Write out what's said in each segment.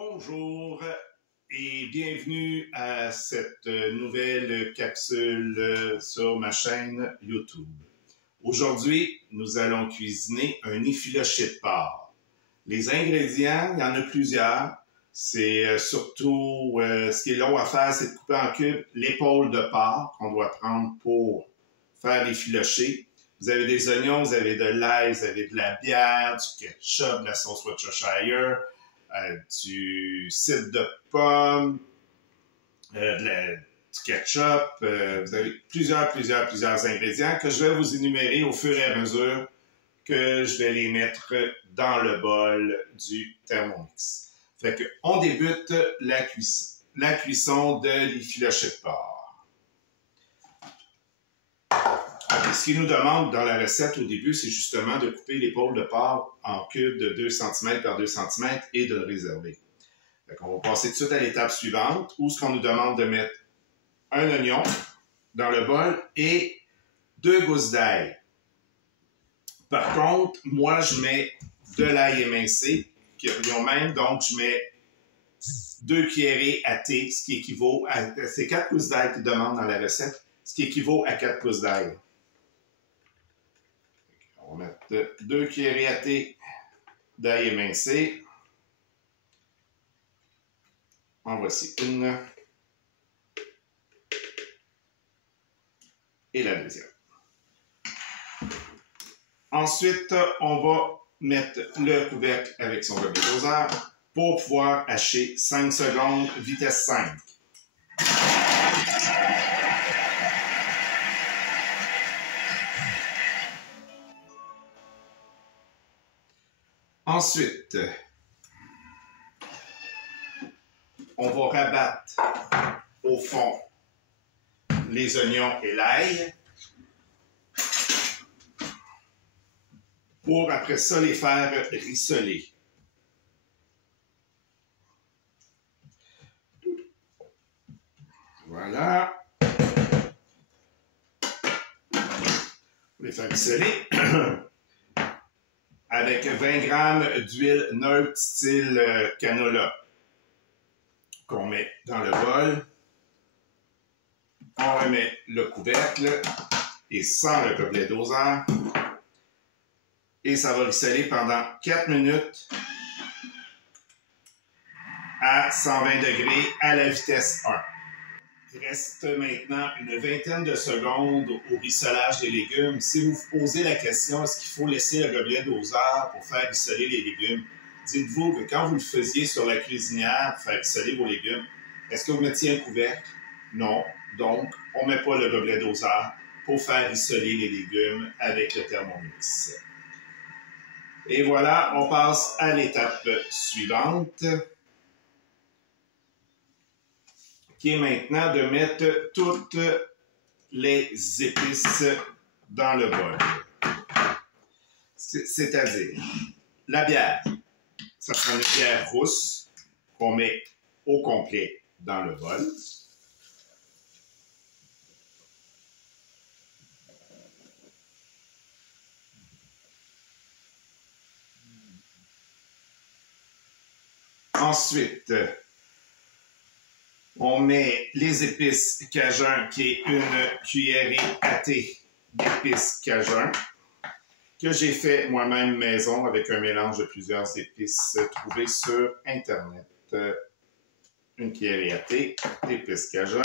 Bonjour et bienvenue à cette nouvelle capsule sur ma chaîne YouTube. Aujourd'hui, nous allons cuisiner un effiloché de porc. Les ingrédients, il y en a plusieurs. C'est surtout ce qui est long à faire, c'est de couper en cubes l'épaule de porc qu'on doit prendre pour faire l'effiloché. Vous avez des oignons, vous avez de l'ail, vous avez de la bière, du ketchup, de la sauce Worcestershire, du cidre de pomme, du ketchup. Vous avez plusieurs ingrédients que je vais vous énumérer au fur et à mesure que je vais les mettre dans le bol du Thermomix. Fait que on débute la cuisson de l'effiloché de porc. Ce qu'il nous demande dans la recette au début, c'est justement de couper l'épaule de porc en cubes de 2 cm par 2 cm et de le réserver. On va passer tout de suite à l'étape suivante, où ce qu'on nous demande de mettre un oignon dans le bol et 2 gousses d'ail. Par contre, moi, je mets de l'ail émincé, même, donc je mets 2 cuillerées à thé, ce qui équivaut à... C'est 4 gousses d'ail qu'ils demandent dans la recette, ce qui équivaut à 4 gousses d'ail. On va mettre 2 cuillerées à thé d'ail émincé. En voici une. Et la deuxième. Ensuite, on va mettre le couvercle avec son gobelet doseur pour pouvoir hacher 5 secondes, vitesse 5. Ensuite, on va rabattre au fond les oignons et l'ail pour après ça les faire rissoler. Voilà. Les faire rissoler avec 20 g d'huile neutre style canola qu'on met dans le bol. On remet le couvercle et sans le gobelet doseur. Et ça va rissoler pendant 4 minutes à 120 degrés à la vitesse 1. Il reste maintenant une vingtaine de secondes au rissolage des légumes. Si vous vous posez la question, est-ce qu'il faut laisser le gobelet doseur pour faire rissoler les légumes? Dites-vous que quand vous le faisiez sur la cuisinière pour faire rissoler vos légumes, est-ce que vous mettiez un couvercle? Non. Donc, on ne met pas le gobelet doseur pour faire rissoler les légumes avec le Thermomix. Et voilà, on passe à l'étape suivante, qui est maintenant de mettre toutes les épices dans le bol. C'est-à-dire la bière. Ça prend une bière rousse qu'on met au complet dans le bol. Ensuite, on met les épices cajun, qui est une cuillerée à thé d'épices cajun, que j'ai fait moi-même maison avec un mélange de plusieurs épices trouvées sur Internet. Une cuillerée à thé d'épices cajun.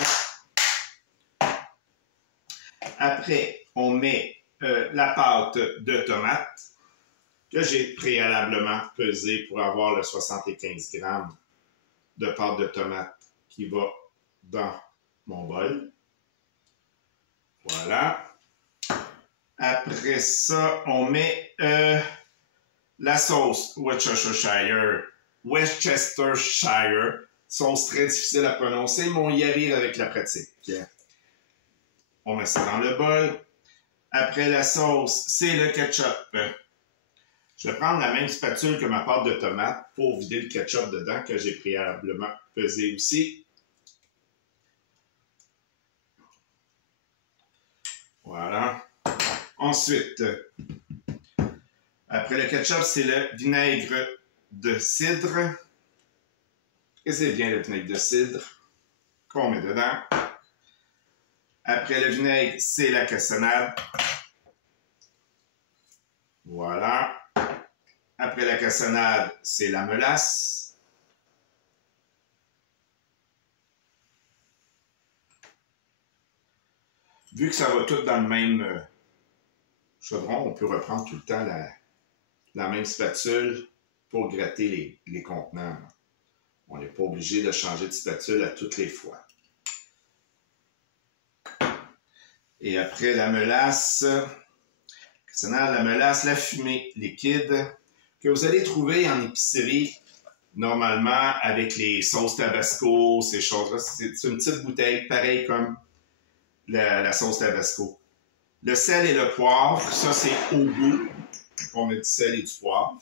Après, on met la pâte de tomate que j'ai préalablement pesée pour avoir le 75 g de pâte de tomate qui va dans mon bol. Voilà. Après ça, on met la sauce Worcestershire. Sauce très difficile à prononcer, mais on y arrive avec la pratique. On met ça dans le bol. Après la sauce, c'est le ketchup. Je vais prendre la même spatule que ma pâte de tomate pour vider le ketchup dedans que j'ai préalablement pesé aussi. Voilà. Ensuite, après le ketchup, c'est le vinaigre de cidre. Et c'est bien le vinaigre de cidre qu'on met dedans. Après le vinaigre, c'est la cassonade. Voilà. Après la cassonade, c'est la mélasse. Vu que ça va tout dans le même chaudron, on peut reprendre tout le temps la même spatule pour gratter les contenants. On n'est pas obligé de changer de spatule à toutes les fois. Et après la mélasse, la mélasse, la fumée liquide que vous allez trouver en épicerie normalement avec les sauces Tabasco, ces choses-là. C'est une petite bouteille, pareil comme la sauce Tabasco. Le sel et le poivre, ça c'est au goût. On met du sel et du poivre.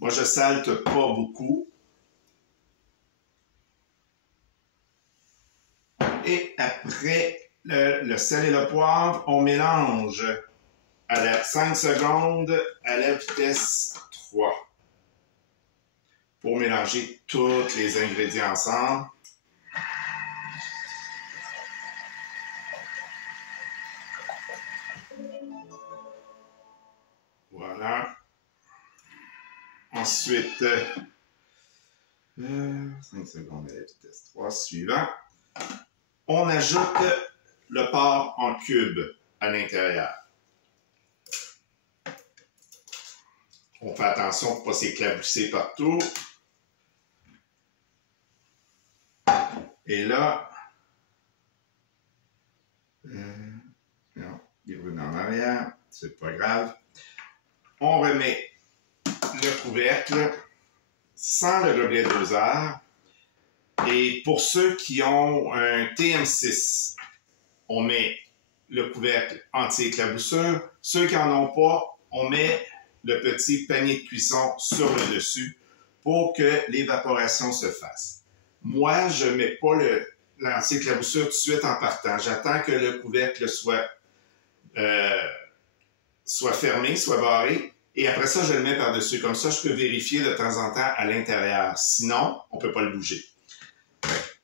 Moi, je salte pas beaucoup. Et après le sel et le poivre, on mélange à la 5 secondes à la vitesse 3 pour mélanger tous les ingrédients ensemble. Voilà. Ensuite, 5 secondes à la vitesse 3, suivant. On ajoute le porc en cubes à l'intérieur. On fait attention pour ne pas s'éclabousser partout. Et là, non, il roule en arrière, c'est pas grave. On remet le couvercle sans le gobelet doseur. Et pour ceux qui ont un TM6, on met le couvercle anti-éclaboussure. Ceux qui n'en ont pas, on met le petit panier de cuisson sur le dessus pour que l'évaporation se fasse. Moi, je ne mets pas l'anti-éclaboussure tout de suite en partant. J'attends que le couvercle soit fermé, soit barré. Et après ça, je le mets par-dessus. Comme ça, je peux vérifier de temps en temps à l'intérieur. Sinon, on ne peut pas le bouger.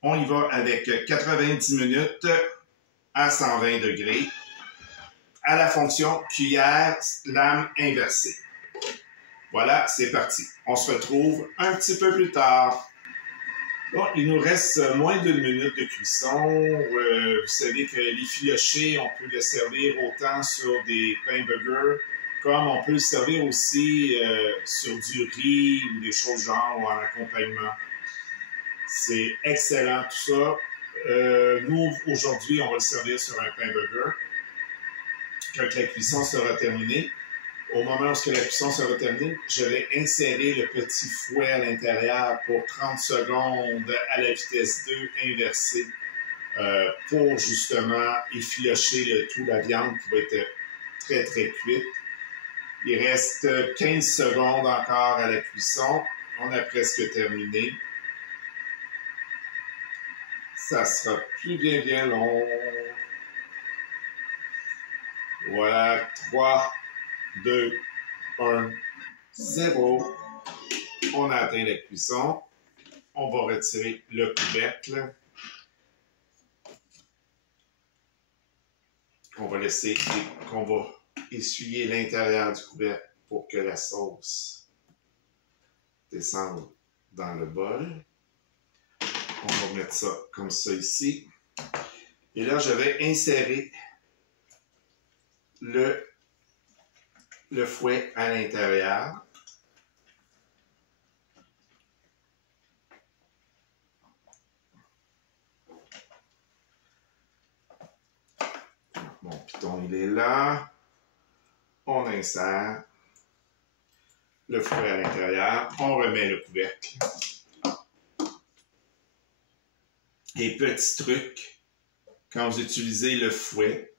On y va avec 90 minutes à 120 degrés à la fonction cuillère lame inversée. Voilà, c'est parti. On se retrouve un petit peu plus tard. Bon, il nous reste moins d'une minute de cuisson. Vous savez que l'effiloché, on peut le servir autant sur des pains burgers comme on peut le servir aussi sur du riz ou des choses genre ou en accompagnement. C'est excellent tout ça. Nous, aujourd'hui, on va le servir sur un pain burger. Quand la cuisson sera terminée, au moment où la cuisson sera terminée, je vais insérer le petit fouet à l'intérieur pour 30 secondes à la vitesse 2 inversée pour justement effilocher le tout, la viande qui va être très très cuite. Il reste 15 secondes encore à la cuisson. On a presque terminé. Ça sera plus bien long. Voilà, 3, 2, 1, 0. On a atteint la cuisson. On va retirer le couvercle. On va laisser qu'on va essuyer l'intérieur du couvercle pour que la sauce descende dans le bol. On va mettre ça comme ça ici. Et là, je vais insérer le fouet à l'intérieur. Mon piton, il est là. On insère le fouet à l'intérieur. On remet le couvercle. Et petit truc, quand vous utilisez le fouet,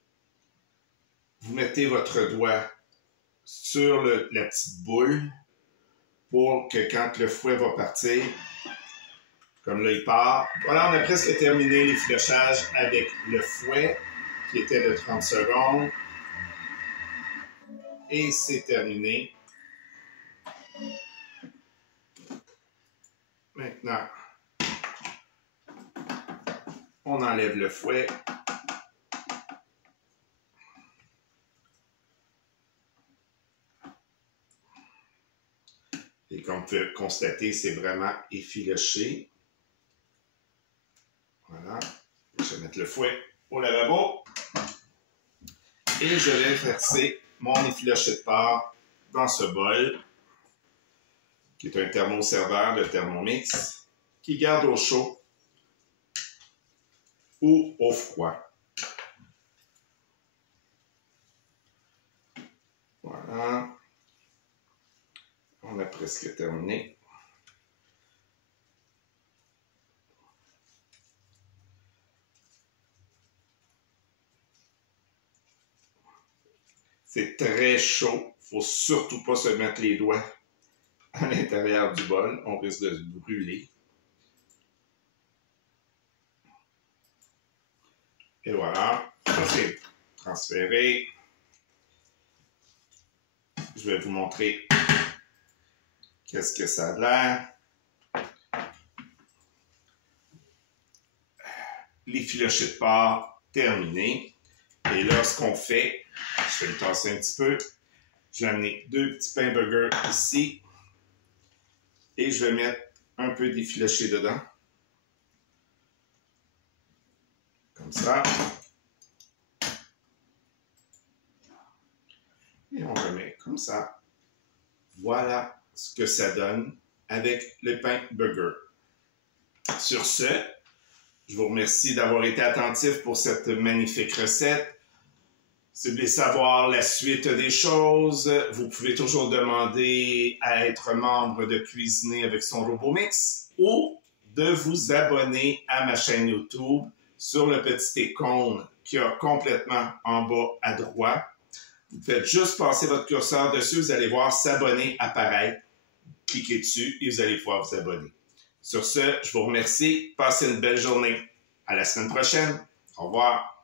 vous mettez votre doigt sur la petite boule pour que quand le fouet va partir, comme là il part, voilà, on a presque terminé l'effilochage avec le fouet qui était de 30 secondes. Et c'est terminé. Maintenant, on enlève le fouet. Et comme vous pouvez constater, c'est vraiment effiloché. Voilà. Je vais mettre le fouet au lavabo. Et je vais verser mon effiloché de porc dans ce bol, qui est un thermoserveur de Thermomix, qui garde au chaud ou au froid. Voilà. On a presque terminé. C'est très chaud. Il ne faut surtout pas se mettre les doigts à l'intérieur du bol. On risque de se brûler. Et voilà. Ça, c'est transféré. Je vais vous montrer qu'est-ce que ça a l'air. L'effiloché de porc terminé. Et là, ce qu'on fait, je vais le tasser un petit peu. Je vais amener 2 petits pains burgers ici. Et je vais mettre un peu d'effiloché dedans. Comme ça. Et on remet comme ça. Voilà ce que ça donne avec le pain burger. Sur ce, je vous remercie d'avoir été attentif pour cette magnifique recette. Si vous voulez savoir la suite des choses, vous pouvez toujours demander à être membre de Cuisiner avec son RoboMix ou de vous abonner à ma chaîne YouTube sur le petit icône qui est complètement en bas à droite. Vous faites juste passer votre curseur dessus, vous allez voir s'abonner apparaître. Cliquez dessus et vous allez pouvoir vous abonner. Sur ce, je vous remercie. Passez une belle journée. À la semaine prochaine. Au revoir.